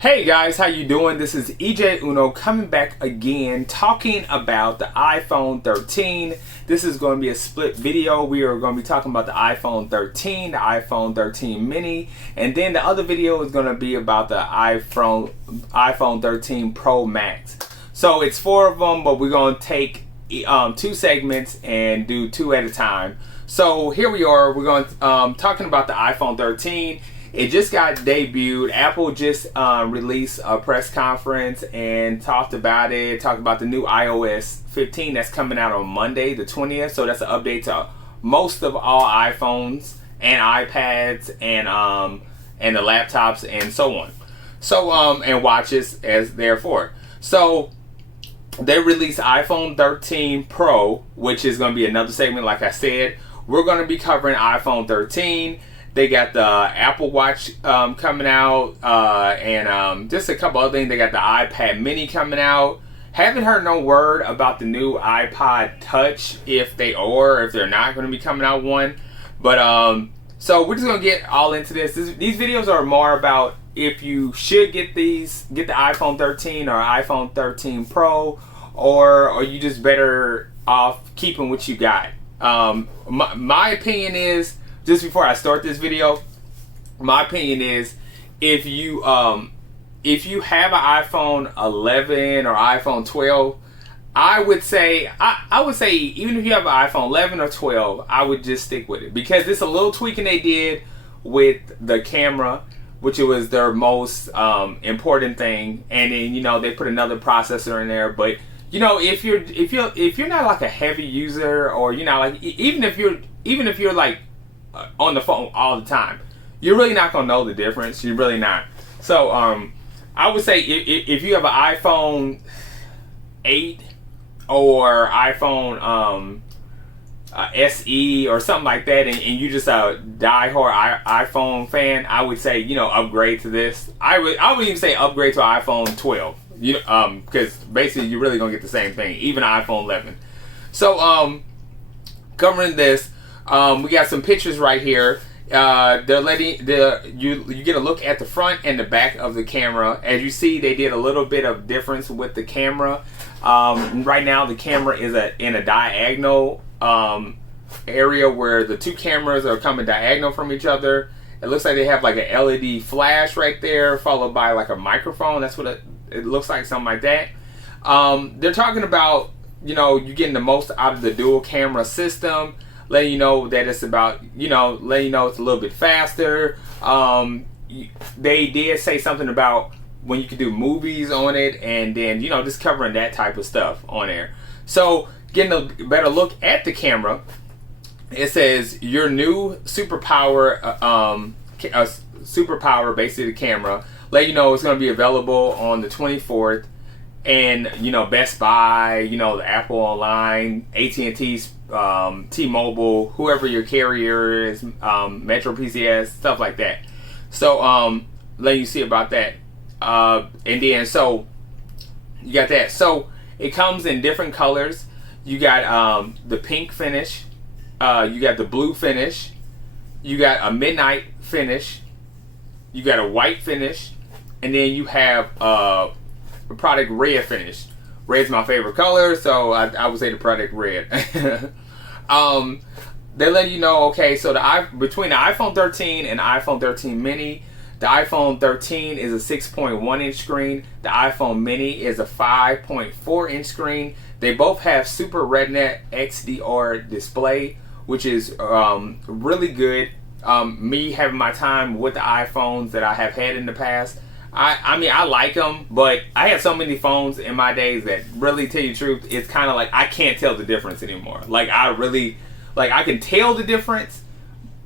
Hey guys, how you doing? This is EJ Uno coming back again talking about the iPhone 13. This is going to be a split video. We are going to be talking about the iPhone 13, the iPhone 13 mini, and then the other video is going to be about the iPhone 13 Pro Max. So it's four of them, but we're going to take two segments and do two at a time. So here we are. We're going to talking about the iPhone 13. It just got debuted. Apple just released a press conference and talked about the new iOS 15 that's coming out on Monday the 20th. So that's an update to most of all iPhones and iPads and the laptops and so on. So and watches as therefore. So they released iPhone 13 Pro, which is going to be another segment. Like I said, we're going to be covering iPhone 13. They got the Apple Watch coming out, and just a couple other things. They got the iPad Mini coming out. Haven't heard no word about the new iPod Touch, if they're not going to be coming out one. But so we're just gonna get all into this. These videos are more about if you should get the iPhone 13 or iPhone 13 Pro, or you just better off keeping what you got. My opinion is, just before I start this video, my opinion is if you have an iPhone 11 or iPhone 12, I would say even if you have an iPhone 11 or 12, I would just stick with it, because it's a little tweaking they did with the camera, which it was their most important thing, and then they put another processor in there. But if you're not like a heavy user, or like even if you're like on the phone all the time, you're really not gonna know the difference. You're really not. So I would say if you have an iPhone 8 or iPhone SE or something like that, and you just a diehard iPhone fan, I would say upgrade to this. I would even say upgrade to iPhone 12. Because basically you're really gonna get the same thing, even iPhone 11. So covering this. We got some pictures right here. They're letting you get a look at the front and the back of the camera. As you see, they did a little bit of difference with the camera. Right now, the camera is in a diagonal area where the two cameras are coming diagonal from each other. It looks like they have like an LED flash right there, followed by like a microphone. That's what it looks like, something like that. They're talking about you getting the most out of the dual camera system. Letting you know that it's about, letting you know it's a little bit faster. They did say something about when you can do movies on it, and then, just covering that type of stuff on there. So, getting a better look at the camera, it says your new superpower, basically the camera, let you know it's going to be available on the 24th. And, Best Buy, the Apple Online, AT&T's, T-Mobile, whoever your carrier is, Metro PCS, stuff like that. So, let you see about that. And then, so, you got that. So, it comes in different colors. You got the pink finish. You got the blue finish. You got a midnight finish. You got a white finish. And then you have product red finish. Red's my favorite color, so I would say the product red. They let you know, okay, so between the iPhone 13 and iPhone 13 mini, the iPhone 13 is a 6.1 inch screen. The iPhone mini is a 5.4 inch screen. They both have Super Retina XDR display, which is really good. Me having my time with the iPhones that I have had in the past, I mean, I like them, but I had so many phones in my days that, really, tell you the truth, it's kind of like I can't tell the difference anymore. Like, I can tell the difference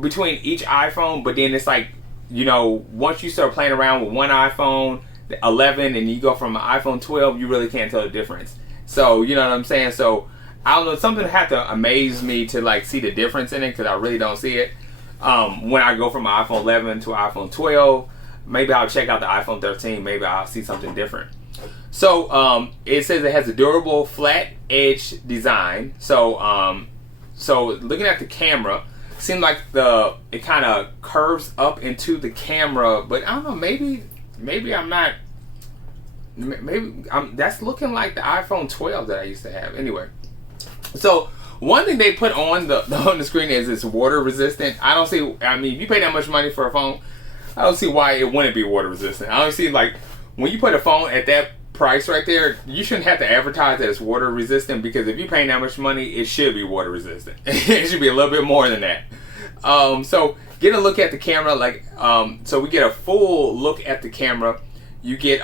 between each iPhone, but then it's like, once you start playing around with one iPhone, the 11, and you go from an iPhone 12, you really can't tell the difference. So, you know what I'm saying? So, I don't know, something had to amaze me to, like, see the difference in it, because I really don't see it. When I go from an iPhone 11 to an iPhone 12, maybe I'll check out the iPhone 13. Maybe I'll see something different. So it says it has a durable flat edge design. So looking at the camera, seems like it kind of curves up into the camera, but I don't know, maybe maybe I'm not. Maybe that's looking like the iPhone 12 that I used to have. Anyway, so one thing they put on the screen is it's water resistant. I don't see. I mean, if you pay that much money for a phone, I don't see why it wouldn't be water resistant. I don't see, like, when you put a phone at that price right there, you shouldn't have to advertise that it's water resistant, because if you're paying that much money, it should be water resistant. It should be a little bit more than that. So get a look at the camera, like, so we get a full look at the camera. You get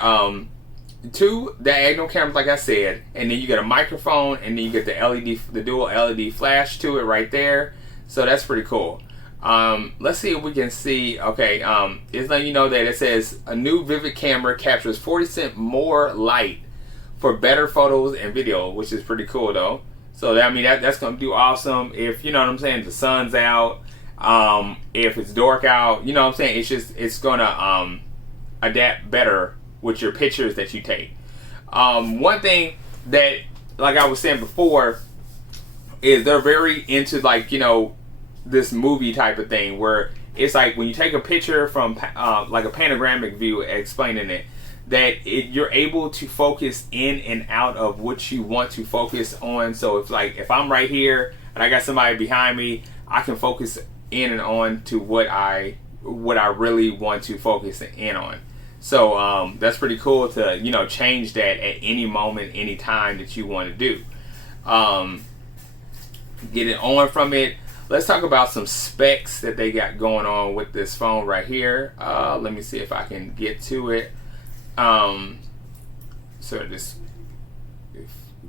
2 diagonal cameras, like I said, and then you get a microphone, and then you get the dual LED flash to it right there. So that's pretty cool. Let's see if we can see. Okay, it's letting you know that it says a new Vivid camera captures 40% more light for better photos and video, which is pretty cool though. So that, I mean, that's gonna do awesome if, you know what I'm saying, the sun's out, if it's dark out, you know what I'm saying. It's gonna adapt better with your pictures that you take. One thing that, like I was saying before, is they're very into, like, you know, this movie type of thing, where it's like when you take a picture from like a panoramic view, explaining it, that you're able to focus in and out of what you want to focus on. So if I'm right here and I got somebody behind me, I can focus in and on to what I really want to focus in on. So that's pretty cool to, you know, change that at any moment, any time that you want to do. Get it on from it. Let's talk about some specs that they got going on with this phone right here. Let me see if I can get to it. So just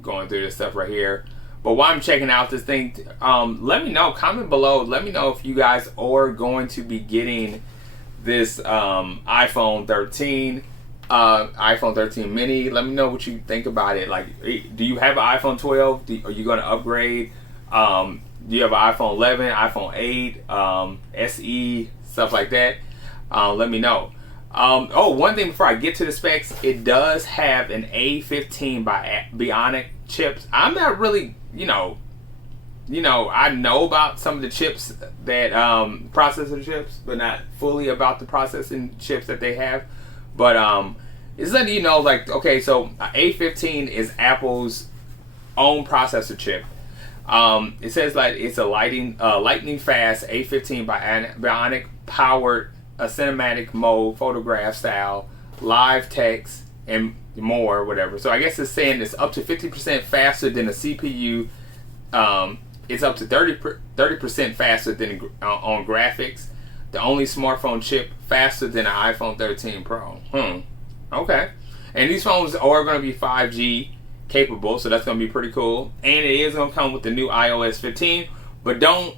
going through this stuff right here. But while I'm checking out this thing, let me know, comment below, let me know if you guys are going to be getting this iPhone 13, iPhone 13 mini. Let me know what you think about it. Like, do you have an iPhone 12? Are you going to upgrade? Do you have an iPhone 11, iPhone 8, SE, stuff like that? Let me know. Oh, one thing before I get to the specs, it does have an A15 by Bionic chips. I'm not really, you know, I know about some of the chips that, processor chips, but not fully about the processing chips that they have. But it's letting you know, like, okay, so A15 is Apple's own processor chip. It says like it's a lightning fast A15 by Bionic powered a cinematic mode, photograph style, live text, and more, whatever. So I guess it's saying it's up to 50% faster than a CPU. It's up to 30% faster than on graphics. The only smartphone chip faster than an iPhone 13 Pro. Okay. And these phones are going to be 5G capable, so that's going to be pretty cool. And it is going to come with the new iOS 15. But don't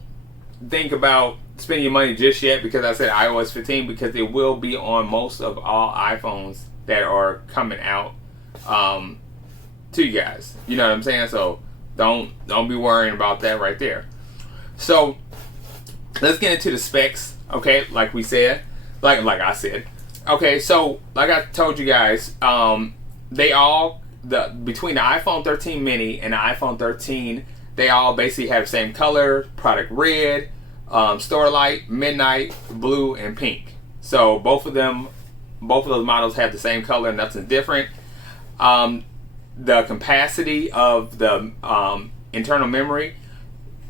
think about spending your money just yet because I said iOS 15, because it will be on most of all iPhones that are coming out to you guys. You know what I'm saying? So don't be worrying about that right there. So let's get into the specs. Okay, like we said, like I said. Okay, so like I told you guys, they all between the iPhone 13 mini and the iPhone 13, they all basically have the same color, product red, Starlight, Midnight, blue, and pink. So both of those models have the same color, nothing different. The capacity of the internal memory,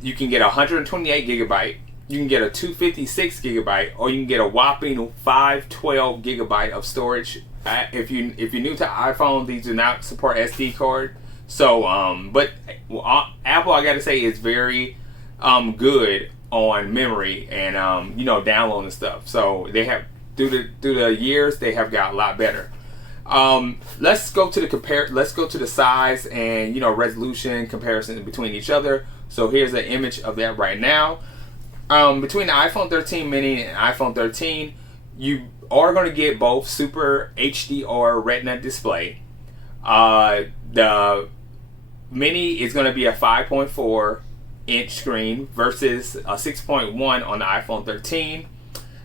you can get 128 gigabyte, you can get a 256 gigabyte, or you can get a whopping 512 gigabyte of storage. If you're new to iPhone, these do not support SD card. So, but Apple, I gotta say, is very good on memory and downloading stuff. So they have through the years they have got a lot better. Let's go to the size and resolution comparison between each other. So here's an image of that right now. Between the iPhone 13 mini and iPhone 13, you are going to get both Super HDR Retina display. The mini is going to be a 5.4 inch screen versus a 6.1 on the iPhone 13.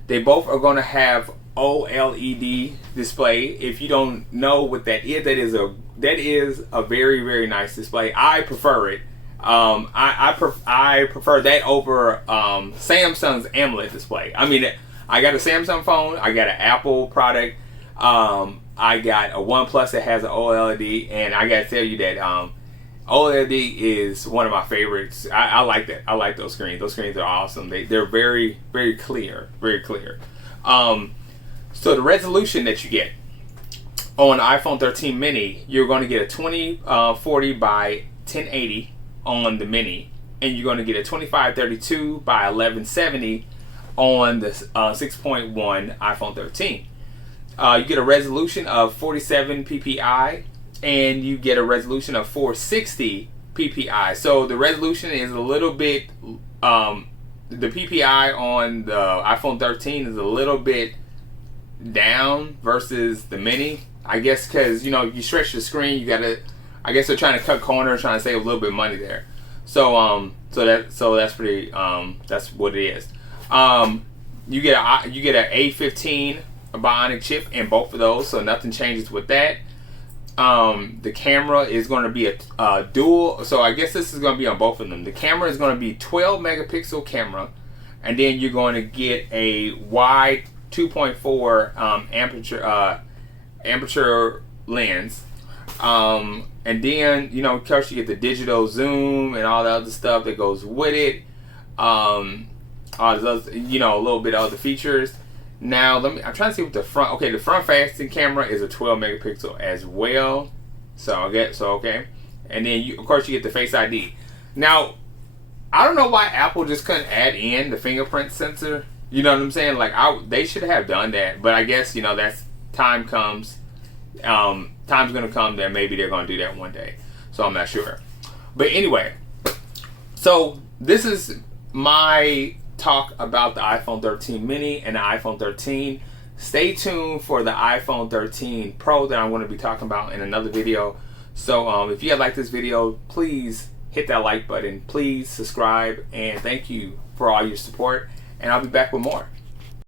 They both are going to have OLED display. If you don't know what that is a very, very nice display. I prefer it. I prefer that over Samsung's AMOLED display. I mean, I got a Samsung phone, I got an Apple product. I got a OnePlus that has an OLED, and I gotta tell you that OLED is one of my favorites. I like that. I like those screens. Those screens are awesome. They're very, very clear. Very clear. So the resolution that you get on iPhone 13 mini, you're going to get a 2040 by 1080 on the mini, and you're going to get a 2532 by 1170 on the 6.1 iPhone 13. You get a resolution of 47 ppi, and you get a resolution of 460 ppi. So the resolution is a little bit, the ppi on the iPhone 13 is a little bit down versus the mini. I guess because, you know, you stretch the screen, you gotta, I guess they're trying to cut corners, trying to save a little bit of money there. So that's pretty, that's what it is. You get an A15 Bionic chip in both of those, so nothing changes with that. The camera is going to be a dual, so I guess this is going to be on both of them. The camera is going to be 12 megapixel camera, and then you're going to get a wide 2.4 aperture lens, and then, you know, of course you get the digital zoom and all the other stuff that goes with it. All those, you know, a little bit of other features. Now I'm trying to see what the front. Okay, the front facing camera is a 12 megapixel as well. So okay, and then of course you get the Face ID. Now I don't know why Apple just couldn't add in the fingerprint sensor. You know what I'm saying? Like they should have done that, but I guess, you know, that's time comes. Time's gonna come that maybe they're gonna do that one day. So I'm not sure. But anyway, so this is my talk about the iPhone 13 mini and the iPhone 13. Stay tuned for the iPhone 13 Pro that I'm going to be talking about in another video. So if you have liked this video, please hit that like button, please subscribe, and thank you for all your support, and I'll be back with more.